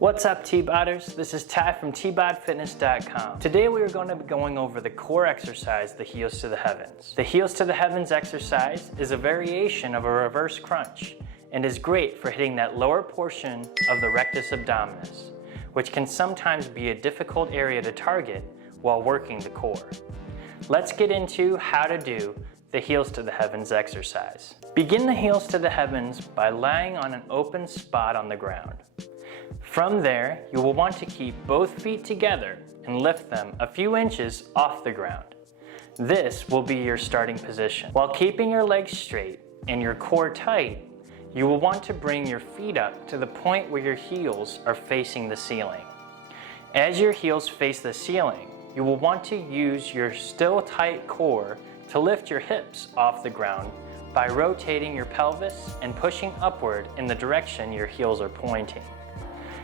What's up, T-Boders? This is Ty from Tbodfitness.com. Today we are going to be going over the core exercise, the heels to the heavens. The heels to the heavens exercise is a variation of a reverse crunch and is great for hitting that lower portion of the rectus abdominis, which can sometimes be a difficult area to target while working the core. Let's get into how to do the heels to the heavens exercise. Begin the heels to the heavens by lying on an open spot on the ground. From there, you will want to keep both feet together and lift them a few inches off the ground. This will be your starting position. While keeping your legs straight and your core tight, you will want to bring your feet up to the point where your heels are facing the ceiling. As your heels face the ceiling, you will want to use your still tight core to lift your hips off the ground by rotating your pelvis and pushing upward in the direction your heels are pointing.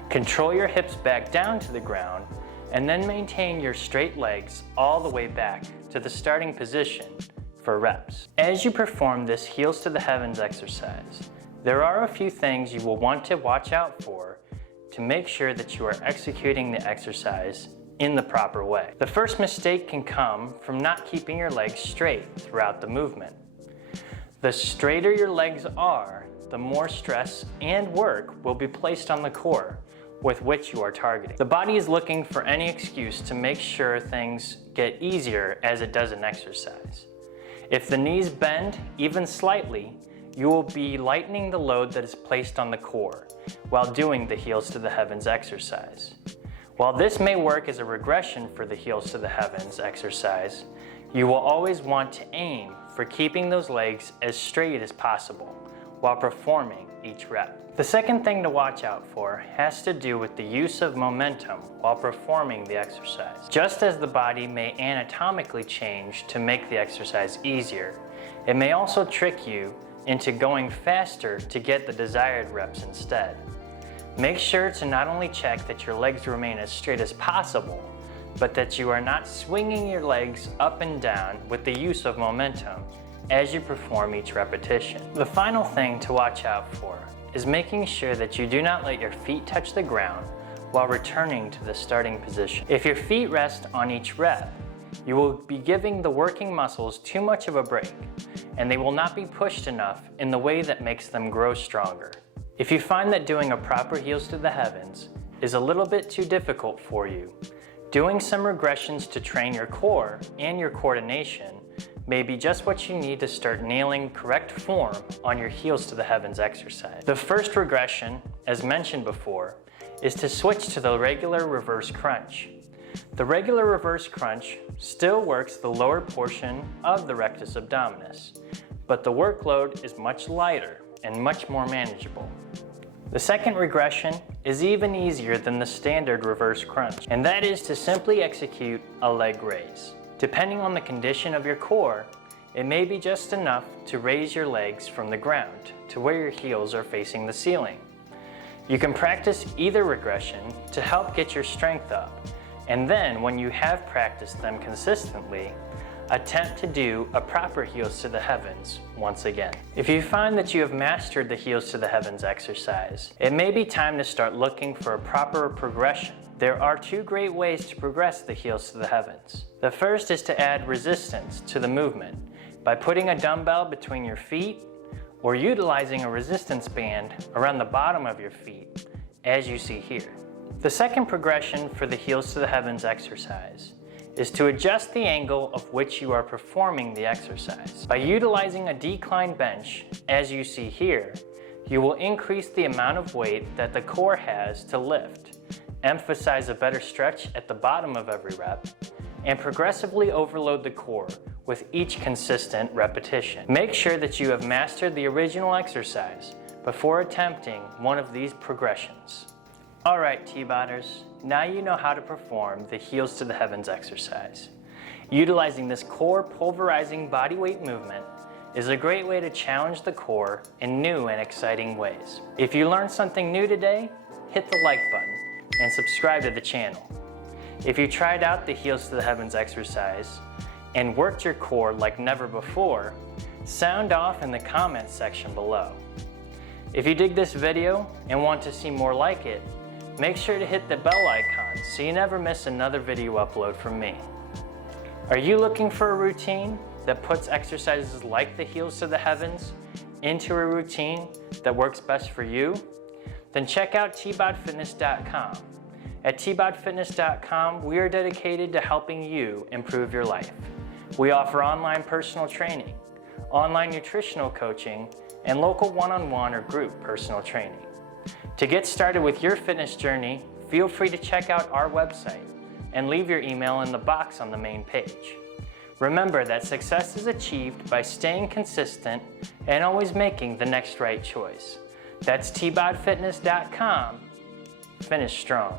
Control your hips back down to the ground and then maintain your straight legs all the way back to the starting position for reps. As you perform this heels to the heavens exercise, there are a few things you will want to watch out for to make sure that you are executing the exercise in the proper way. The first mistake can come from not keeping your legs straight throughout the movement. The straighter your legs are, the more stress and work will be placed on the core with which you are targeting. The body is looking for any excuse to make sure things get easier as it does in exercise. If the knees bend even slightly, you will be lightening the load that is placed on the core while doing the heels to the heavens exercise. While this may work as a regression for the heels to the heavens exercise, you will always want to aim for keeping those legs as straight as possible while performing each rep. The second thing to watch out for has to do with the use of momentum while performing the exercise. Just as the body may anatomically change to make the exercise easier, it may also trick you into going faster to get the desired reps instead. Make sure to not only check that your legs remain as straight as possible, but that you are not swinging your legs up and down with the use of momentum as you perform each repetition. The final thing to watch out for is making sure that you do not let your feet touch the ground while returning to the starting position. If your feet rest on each rep, you will be giving the working muscles too much of a break, and they will not be pushed enough in the way that makes them grow stronger. If you find that doing a proper heels to the heavens is a little bit too difficult for you, doing some regressions to train your core and your coordination may be just what you need to start nailing correct form on your heels to the heavens exercise. The first regression, as mentioned before, is to switch to the regular reverse crunch. The regular reverse crunch still works the lower portion of the rectus abdominis, but the workload is much lighter and much more manageable. The second regression is even easier than the standard reverse crunch, and that is to simply execute a leg raise. Depending on the condition of your core, it may be just enough to raise your legs from the ground to where your heels are facing the ceiling. You can practice either regression to help get your strength up, and then when you have practiced them consistently, attempt to do a proper heels to the heavens once again. If you find that you have mastered the heels to the heavens exercise, it may be time to start looking for a proper progression. There are two great ways to progress the heels to the heavens. The first is to add resistance to the movement by putting a dumbbell between your feet or utilizing a resistance band around the bottom of your feet, as you see here. The second progression for the heels to the heavens exercise is to adjust the angle of which you are performing the exercise. By utilizing a decline bench, as you see here, you will increase the amount of weight that the core has to lift, emphasize a better stretch at the bottom of every rep, and progressively overload the core with each consistent repetition. Make sure that you have mastered the original exercise before attempting one of these progressions. Alright, T-Boders, now you know how to perform the heels to the heavens exercise. Utilizing this core pulverizing bodyweight movement is a great way to challenge the core in new and exciting ways. If you learned something new today, hit the like button and subscribe to the channel. If you tried out the heels to the heavens exercise and worked your core like never before, sound off in the comments section below. If you dig this video and want to see more like it, Make sure to hit the bell icon so you never miss another video upload from me. Are you looking for a routine that puts exercises like the heels to the heavens into a routine that works best for you? Then check out Tbodfitness.com. At Tbodfitness.com, we are dedicated to helping you improve your life. We offer online personal training, online nutritional coaching, and local one-on-one or group personal training. To get started with your fitness journey, feel free to check out our website and leave your email in the box on the main page. Remember that success is achieved by staying consistent and always making the next right choice. That's Tbodfitness.com. Finish strong.